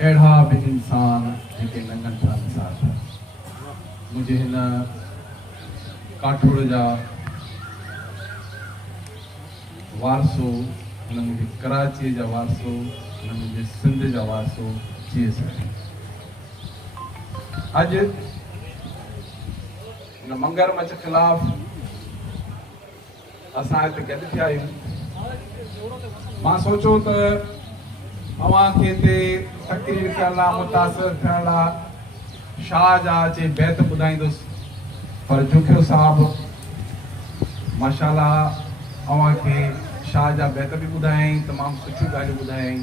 अड़ा भी इंसान जेके नंगन था मिसाल मुझे हिन काठोड़ जा वारसो हिन मुझे कराची जा वारसो हिन मुझे सिंध जा वारसो चई सघे। अज हिन मगरमच्छ खिलाफ असां हिते गॾु थिया आहियूं। मां सोचो त अवांखे हिते तकरीर करण लाइ मुतासिर थियण लाइ शाह जा अचे बैत ॿुधाईंदुसि, पर जुखियो साहब माशाल्लाह अवांखे शाह जा बैत बि ॿुधायईं, तमामु सुठियूं ॻाल्हियूं ॿुधायईं।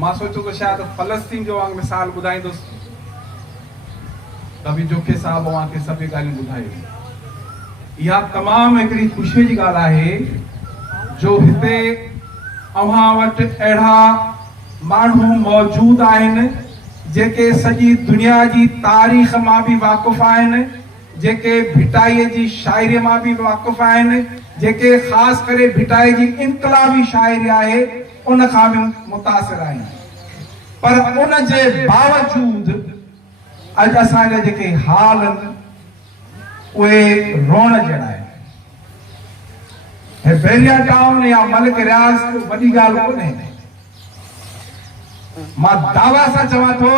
मां सोचो त शायदि फ़लस्तीन जो मिसाल ॿुधाईंदुसि, त बि जुखे साहब अवांखे सभई ॻाल्हियूं ॿुधायूं। इहा तमामु हिकिड़ी ख़ुशीअ जी ॻाल्हि आहे जो हिते अव्हां वटि अहिड़ा माण्हू मौजूद आहिनि जेके सॼी दुनिया जी तारीख़ मां बि वाक़ुफ़ आहिनि, जेके भिटाईअ जी शाइरीअ मां बि वाक़ुफ़ आहिनि, जेके ख़ासि करे भिटाई जी इनक़लाबी शाइरी आहे उन खां बि मुतासिर आहिनि। पर उन जे बावजूद अॼु असांजा जेके हाल आहिनि उहे रोअण जहिड़ा आहिनि। बैरिया टाउन या मलिक रियाज़ वॾी ॻाल्हि कोन्हे। मां दावा सां चवां थो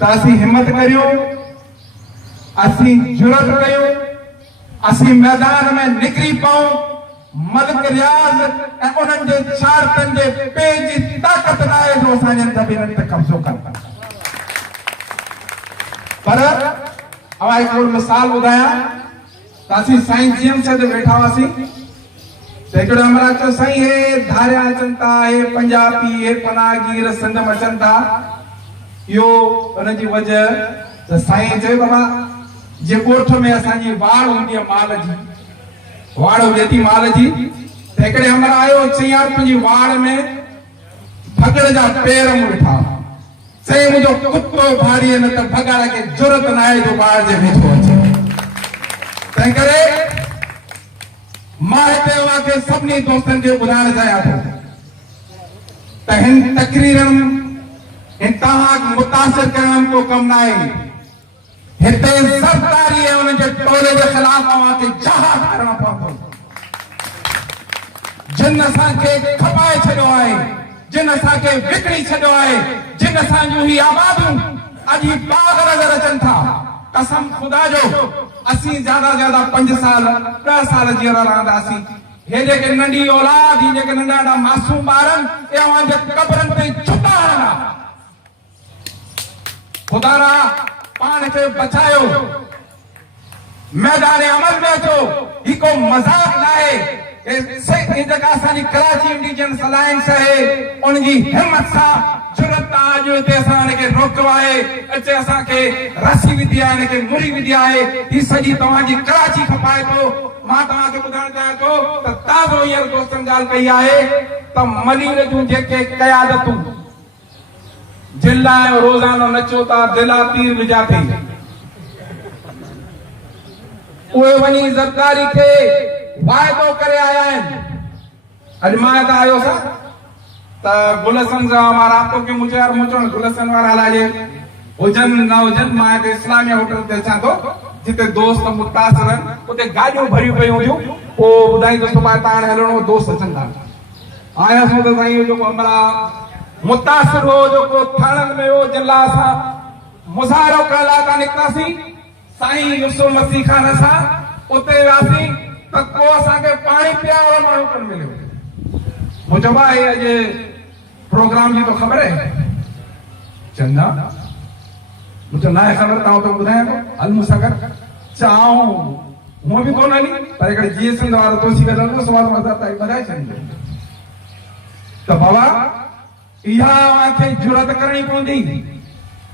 त असीं हिम्मत करियूं, असीं जुरत कयूं, असीं मैदान में निकिरी पऊं, मलिक रियाज़ ऐं उन्हनि जे शार्तनि जे पेज जी ताक़त न आहे जो असांजे ज़मीननि ते कब्ज़ो कनि। पर अवां हिकिड़ो मिसाल ॿुधायां त असीं साईं जीएम से वेठा हुआसीं त हिकिड़ो हमरा चयो साईं हे धारिया अचनि था, हे पंजाबी, हे पनागीर सिंध में अचनि था, इहो हुनजी वजह त साईं चयो बाबा जे ॻोठ में असांजी वाड़ हूंदी आहे माल जी, वाड़ हुजे थी माल जी, त हिकिड़े हमरा आयो चई यार तुंहिंजी वाड़ में भगड़ जा पेर मूं ॾिठा, चई मुंहिंजो कुतो भारी न त भगड़ खे ज़रूरत न आहे जो वाड़ जे वेठो अचे। तंहिं करे मां हिते अव्हांखे सभिनी दोस्तनि खे ॿुधाइण चाहियां थो त हिन तकरीरनि हिन तव्हां मुतासिर करण को कमु न आहे। हिते सरकारी ऐं उनजे टोले जे ख़िलाफ़ अव्हांखे जहाद करणो पवंदो। जिन असांखे खपाए छॾियो आहे, जिन असांखे विकिणी छॾियो आहे, जिन असांजूं ही आबादियूं अॼु बाग़ नज़र अचनि था, कसम ख़ुदा जो असीं ज्यादा ज्यादा 5 साल 10 साल जीअं रहंदासीं। हे जेके नंढी औलाद, ही जेके नंढा मासूम ॿारनि ए अव्हांजे कब्रनि ते छुपा रहंदा। ख़ुदा रा पाण खे बचायो, मैदान अमल में अचो। ही को मज़ाक न आहे। ये जेका असांजी कराची इंडिजिनस अलायंस आहे उनजी हिम्मत सां जुरत आज हिते असां हिनखे रोकियो आहे, अचे असांखे रसी विधी आहे, हिनखे मुड़ी विधी आहे। ही सॼी तव्हांजी कराची खपाए थो। मां तव्हांखे ॿुधाइण चाहियां थो त ताज़ो हींअर दोस्तनि ॻाल्हि कई आहे त मलीर जूं जेके क़यादतूं जिन लाइ रोज़ानो नचो था, दिला तीर विझा थी, उहे वञी ज़रदारी खे वाइदो करे आया आहिनि। अॼु मां हितां आयो सां त गुलशन सां मां रातो के मुझे यार मुचो गुलशन वारा हलाए हुजनि न हुजनि, मां हिते इस्लामिया होटल ते अचां थो जिते दोस्त मुतासिर आहिनि, उते गाॾियूं भरियूं पयूं हुयूं। पोइ ॿुधाईंदुसि सुभाणे तव्हां हाणे हलणो, दोस्त अचनि था। आयासीं त साईं जेको हमरा मुतासिर हो, जेको थाणनि में हो, जिन लाइ असां मुज़ाहिरो करण लाइ था निकितासीं, साईं यूसुफ मसीह खान सां उते वियासीं त को असांखे पाणी पीआरण वारो माण्हू कोन मिलियो। मूं चयो भाई अॼु प्रोग्राम जी तो ख़बर है? चंदा मुझे ना ख़बर, तव्हां तो ॿुधायां थो, हल मूंसां गॾु। चाऊं हूअं बि कोन हली, पर हिकिड़े जीअं सिंध वारो तोसी गॾु सवाल मज़ा ताईं ॿुधाए छॾींदो त बाबा इहा अव्हांखे जुरत करणी पवंदी।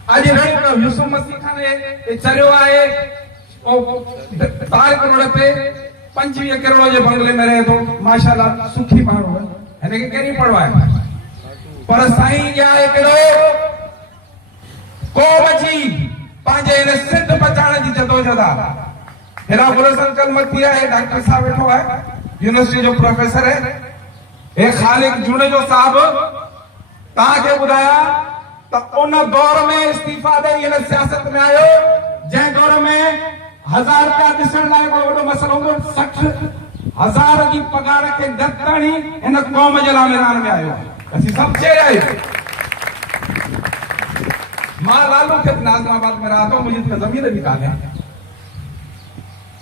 अॼु हिकिड़ो यूसुफ मसीह खान चरियो आहे तारिक रोड ते 25 करोड़ जे बंगले में रहे थो, माशाल्लाह सुखी माण्हू आहे, हिनखे कहिड़ी पड़वा आहे। पर साईं या हिकिड़ो क़ौम जी पंहिंजे हिन सिंध बचाइण जी जदोजहद आहे। हेॾा गुलशन कलमती आहे, डॉक्टर साहब वेठो आहे, यूनिवर्सिटी जो प्रोफेसर है। हे खालिक जुड़े जो साहब तव्हांखे ॿुधाया त उन दौर में इस्तीफ़ा ॾेई हिन सियासत में आयो जंहिं दौर में 1000 रुपया ॾिसण लाइ हिकिड़ो वॾो मसइलो हूंदो, 60,000 जी पगार खे गतणी हिन क़ौम जे लाइ मैदान में आयो। असीं सभु चेर आहियूं। मां लालू खे नाज़िमाबाद में रहा थो, मुंहिंजी त ज़मीन बि कान्हे,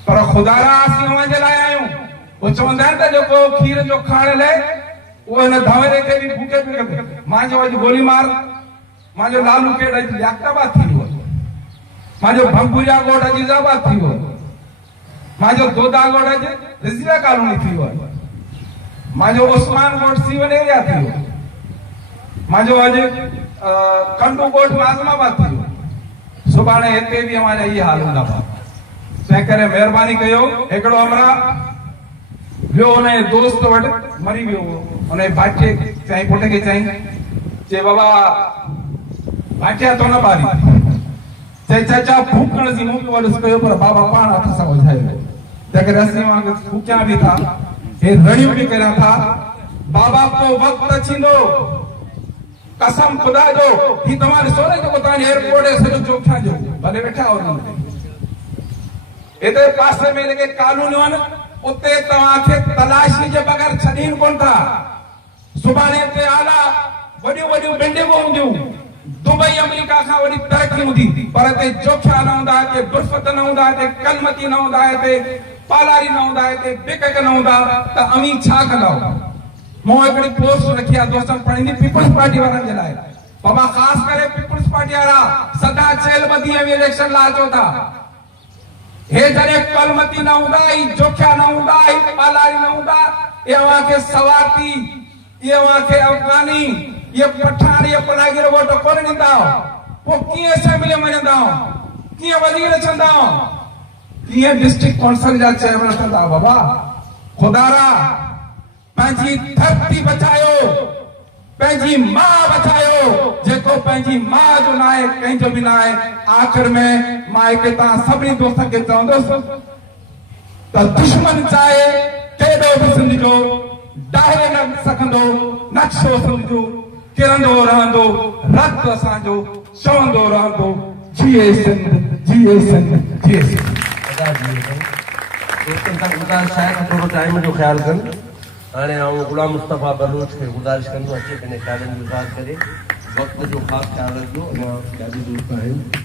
पर ख़ुदा रा असीं हुन जे लाइ आहियूं। वो चवंदा आहिनि त जेको खीर जो खाइण लाइ वो हिन धवेरे खे बि भूखे बि कंदो। मुंहिंजो अॼु गोली मार, मुंहिंजो लालू खेड़ अॼु लियाकताबाद थी वियो, मुंहिंजो भंगुरिया ॻोठ अॼु इज़ाबाद थी वियो, मुंहिंजो दोदा ॻोठ अॼु रिज़िया कॉलोनी थी वियो, मुंहिंजो उस्मान ॻोठ सीवन एरिया थी वियो, मुंहिंजो अॼु कंडू ॻोठ नाज़िमाबाद थी वियो। सुभाणे हिते बि अवांजा इहे हाल हूंदा। तंहिं करे महिरबानी कयो। हिकिड़ो अमरा वियो हुनजे दोस्त वटि, मरी वियो हो, हुनजे भाटीअ चई पुट खे चई बाबा भाटिया तो न ॿारी, चई चाचा फूकण जी मूंखे वॾो कयो, पर बाबा पाण हथ सां वधायो। तंहिं करे असीं वांगुरु फूकिया बि था, हे रड़ियूं बि करिया था। बाबा को वक़्तु अचींदो, कसम खुदा जो, ही तव्हां ॾिसो न जेको तव्हांजे एयरपोर्ट आहे सॼो चोखा जो, भले वेठा हो हिते पासे में जेके कानूनियूं आहिनि उते तव्हांखे तलाशी जे बग़ैर छॾीनि कोन था। सुभाणे हिते आला वॾियूं वॾियूं बिल्डिंगूं हूंदियूं, दुबई अमेरिका खां वॾी तरक़ी हूंदी, पर हिते जोखिया न हूंदा, हिते बुरफत न हूंदा, हिते कलमती न हूंदा, हिते पालारी न हूंदा, हिते बिकक न हूंदा, त अमीर छा कंदा? मूं हिकिड़ी पोस्ट रखी आहे दोस्तनि पढ़ींदी पीपल्स पार्टी वारनि जे लाइ। बाबा ख़ासि करे पीपल्स पार्टी वारा सदा चयल ॿधी इलेक्शन लाइ अचो था। हे जॾहिं कलमती न हूंदा, ही जोखिया न हूंदा, ही पालारी न हूंदा, ये वहां के सवाती, ये वहां के अफगानी, ये पठान, ये पनागिर वोट कोन ॾींदा। पोइ कीअं असेंबली में वञंदा, कीअं वज़ीर चवंदा, कीअं डिस्ट्रिक्ट काउंसिल जा चेयरमैन चवंदा? बाबा खुदारा पंहिंजी धरती बचायो, पंहिंजी मां बचायो, जेको पंहिंजी मां जो न आहे कंहिंजो बि न आहे। आख़िर में मां हिते तव्हां सभिनी दोस्तनि खे चवंदुसि त दुश्मन चाहे केॾो बि सम्झो, डाहे न सघंदो, नक्शो सम्झो, किरंदो रहंदो, रत असांजो चवंदो रहंदो, जिए सिंध, जिए सिंध, जिए सिंध। दोस्तनि सां गुज़ारिश आहे त थोरो टाइम जो ख़्यालु कनि। हाणे आउं गुलाम मुस्तफ़ा बलूच खे गुज़ारिश कंदो अचे पंहिंजे ख़्यालनि जो इज़हार करे। वक़्त जो ख़ासि ख़्यालु रखिजो। अॻियां ॾाढी दोस्त आहिनि।